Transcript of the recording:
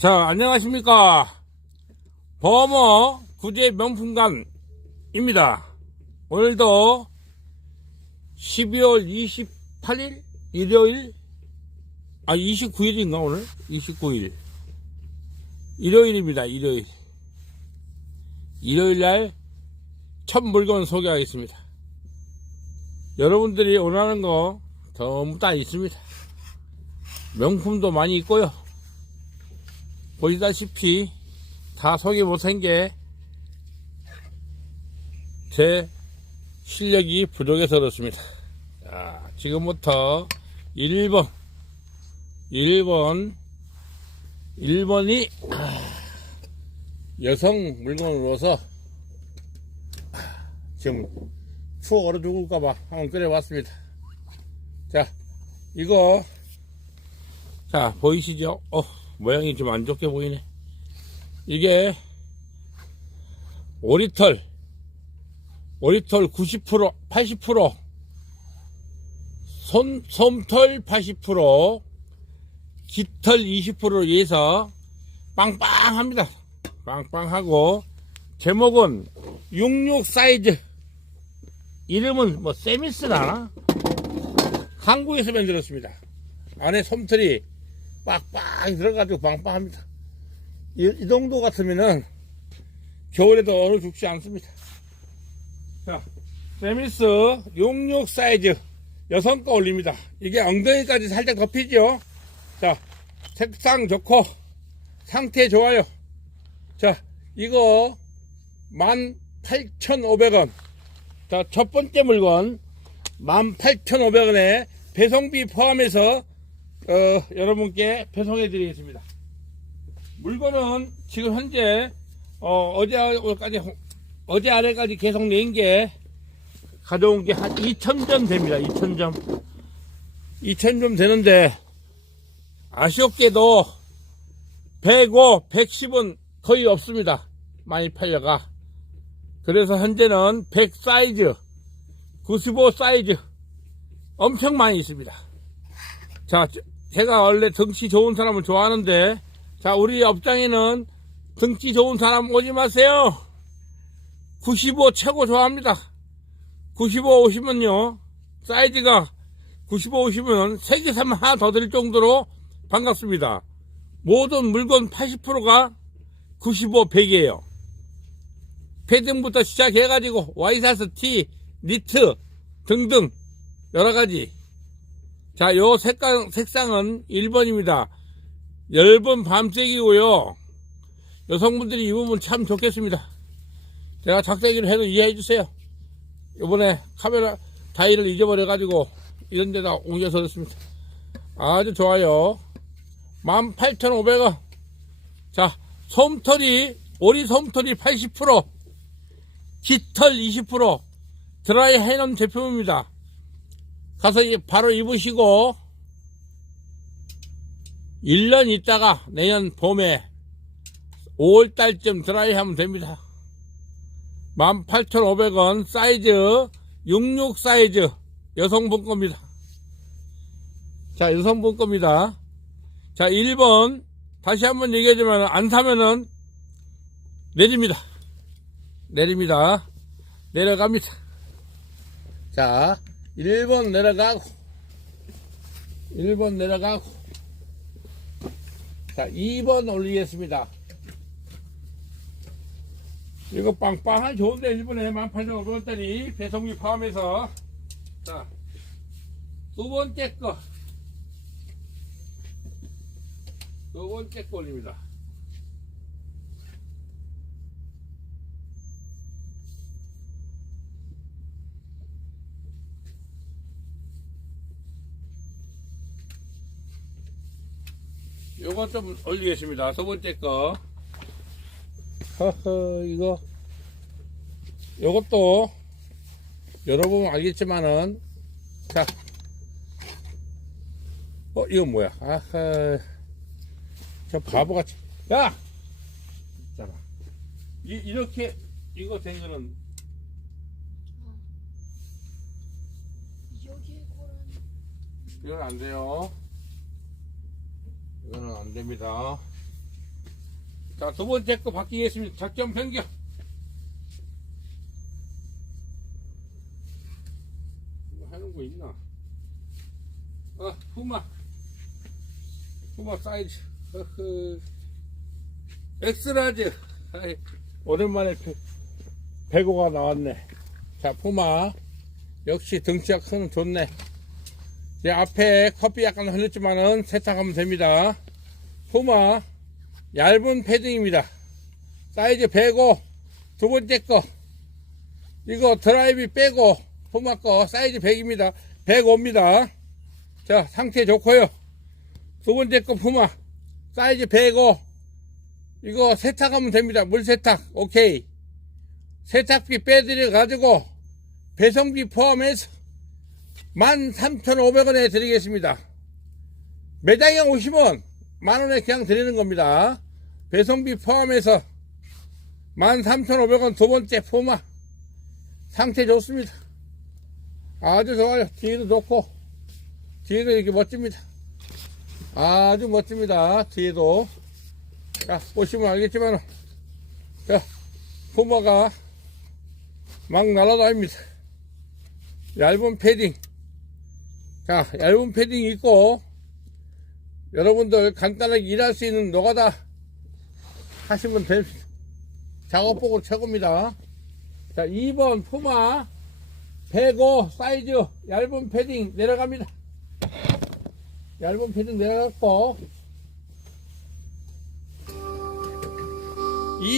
자, 안녕하십니까. 범어 구제 명품관입니다. 오늘도 12월 28일 일요일 아 29일인가 오늘? 29일. 일요일입니다 일요일. 일요일 날 첫 물건 소개하겠습니다. 여러분들이 원하는 거 전부 다 있습니다. 명품도 많이 있고요 보시다시피 다 소개 못한 게제 실력이 부족해서 그렇습니다. 자, 지금부터 1번, 1번, 1번이 여성 물건으로서 지금 추억 얼어 죽을까봐 한번 끓여봤습니다. 자, 이거, 자, 보이시죠? 어, 모양이 좀 안 좋게 보이네. 이게 오리털 오리털 90% 80% 손, 솜털 80% 깃털 20%를 위해서 빵빵합니다. 빵빵하고 제목은 66 사이즈. 이름은 뭐 세미스나 한국에서 만들었습니다. 안에 솜털이 빡빡 들어가지고 빵빵합니다 이, 이 정도 같으면은 겨울에도 얼어 죽지 않습니다. 자, 세미스 66 사이즈 여성 거 올립니다. 이게 엉덩이까지 살짝 덮이죠. 자, 색상 좋고 상태 좋아요. 자, 이거 18,500원. 자, 첫 번째 물건 18,500원에 배송비 포함해서 어, 여러분께 배송해 드리겠습니다. 물건은 지금 현재 어, 어제 오늘까지 어제 아래까지 계속 낸 게 가져온 게 한 2,000점 됩니다. 2,000점. 2,000점 되는데 아쉽게도 105, 110은 거의 없습니다. 많이 팔려가. 그래서 현재는 100 사이즈, 95 사이즈 엄청 많이 있습니다. 자, 제가 원래 덩치 좋은 사람을 좋아하는데 자, 우리 업장에는 등치 좋은 사람 오지 마세요. 95 최고 좋아합니다. 95 오시면요. 사이즈가 95 오시면 세개 사면 하나 더 드릴 정도로 반갑습니다. 모든 물건 80%가 95 100이에요. 패딩부터 시작해가지고 와이셔츠, 티, 니트 등등 여러 가지. 자, 요 색깔, 색상은 1번입니다. 얇은 밤색이고요. 여성분들이 입으면 참 좋겠습니다. 제가 작대기를 해도 이해해 주세요. 이번에 카메라 다이를 잊어버려가지고 이런 데다 옮겨서 렸습니다 아주 좋아요. 18,500원. 자, 솜털이, 오리 솜털이 80%, 깃털 20%, 드라이 해놓은 제품입니다. 가서 바로 입으시고, 1년 있다가 내년 봄에 5월달쯤 드라이 하면 됩니다. 18,500원 사이즈 66 사이즈 여성분 겁니다. 자 여성분 겁니다. 자 1번 다시 한번 얘기하지만 안 사면은 내립니다. 내립니다. 내려갑니다. 자 1번 내려가고 1번 내려가고. 자 2번 올리겠습니다. 이거 빵빵한 좋은데 일본에 18,500원짜리 배송비 포함해서. 자 두 번째 거. 두 번째 거 올립니다 요거 좀 올리겠습니다 두 번째 거 허허 이거 요것도 여러분 알겠지만은 자 어, 이건 뭐야? 아하, 저 바보같이. 야! 있잖아. 이, 이렇게, 이거 된 거는, 여기에 그런 이건 안 돼요. 이거는 안 됩니다. 자, 두 번째 거 바뀌겠습니다. 작전 변경. 뭐 하는 거 있나? 어, 푸마. 푸마 사이즈. 어허. 엑스라즈. 오랜만에 그 배고가 나왔네. 자, 푸마. 역시 덩치가 큰 좋네. 제 앞에 커피 약간 흘렸지만은 세탁하면 됩니다. 푸마. 얇은 패딩입니다. 사이즈 105. 두 번째 거. 이거 드라이비 빼고 푸마 거 사이즈 100입니다. 105입니다. 자, 상태 좋고요. 두 번째 거 푸마. 사이즈 105. 이거 세탁하면 됩니다. 물 세탁. 오케이. 세탁비 빼드려 가지고 배송비 포함해서 13,500원에 드리겠습니다. 매장에 오시면 만원에 그냥 드리는 겁니다. 배송비 포함해서 13,500원 두 번째 푸마. 상태 좋습니다. 아주 좋아요. 뒤에도 좋고, 뒤에도 이렇게 멋집니다. 아주 멋집니다. 뒤에도. 자, 보시면 알겠지만, 자, 푸마가 막 날아다닙니다. 얇은 패딩. 자, 얇은 패딩 있고, 여러분들 간단하게 일할 수 있는 노가다 하시면 됩니다. 작업복으로 최고입니다. 자, 2번 푸마 105 사이즈 얇은 패딩 내려갑니다. 얇은 패딩 내려갔고